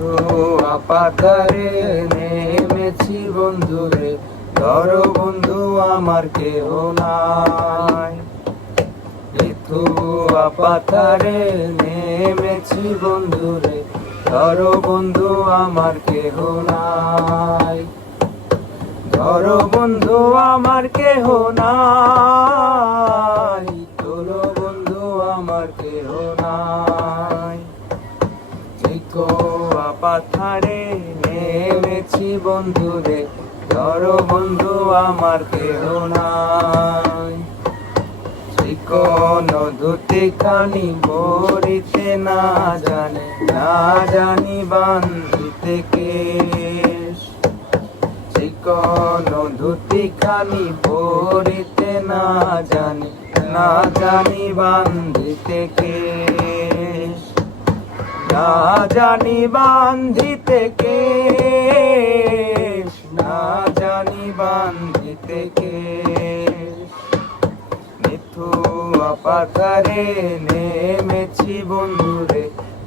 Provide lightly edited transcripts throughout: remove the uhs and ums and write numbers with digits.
মিথুয়া পাথারে নেমেছি বন্ধুরে, ধরো বন্ধু আমার কেহ নাই। মিথুয়া পাথারে নেমেছি বন্ধুরে, ধরো বন্ধু আমার কেহ নাই। ধরো বন্ধু আমার কেহ নাই, তোলো বন্ধু আমার কেহ নাই। মিথুয়া পাথারে নেমেছি বন্ধুরে, ধরো বন্ধু আমার কেহ নাই। চিকন ধুতি খানি বরিতে না জানে, না জানি বান্ধিতে কেশ। চিকন ধুতি খানি বরিতে না জানি, না জানি বান্ধিতে কেশ। না জানি বান্ধিতে কেশ, না জানি বান্ধিতে কেশ। মিথুয়া পাথারে নেমেছি বন্ধুরে,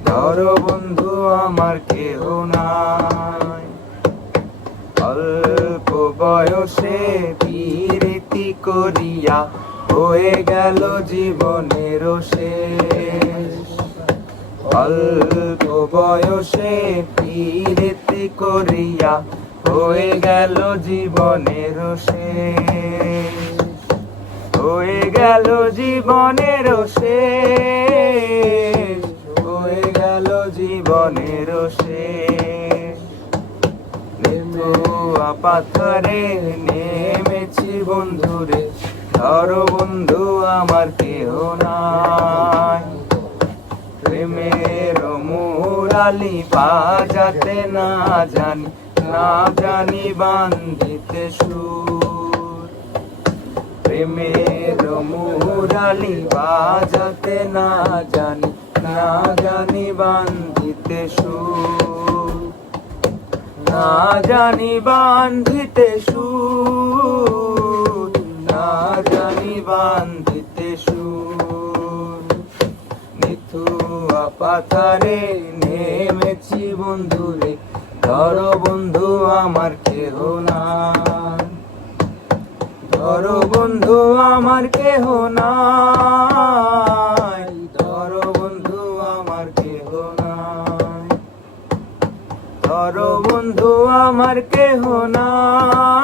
ধরো বন্ধু আমার কেহ নাই। অল্প বয়সে প্রীতি করিয়া হয়ে গেল জীবনের শেষ। অল্প বয়সে প্রীতি করিয়া হয়ে গেল জীবনের শেষ। হয়ে গেল জীবনের শেষ, হয়ে গেল জীবনের শেষ। মিথুয়া পাথারে নেমেছি বন্ধুরে, ধরো বন্ধু আমার কেহ নাই। প্রেমের মুরালি বাজাতে না জানি, না জানি বান্ধিতে সুর। প্রেমের মুরালি বাজাতে না জানি, না জানি বান্ধিতে সুর। না জানি বান্ধিতে সুর, না জানি বান্ধিতে সুর। মিথুয়া পাথারে নেমেছি বন্ধুরে, ধরো বন্ধু আমার কেহ নাই। ধরো বন্ধু আমার কেহ নাই, ধরো বন্ধু আমার কেহ নাই। ধরো বন্ধু আমার কেহ নাই।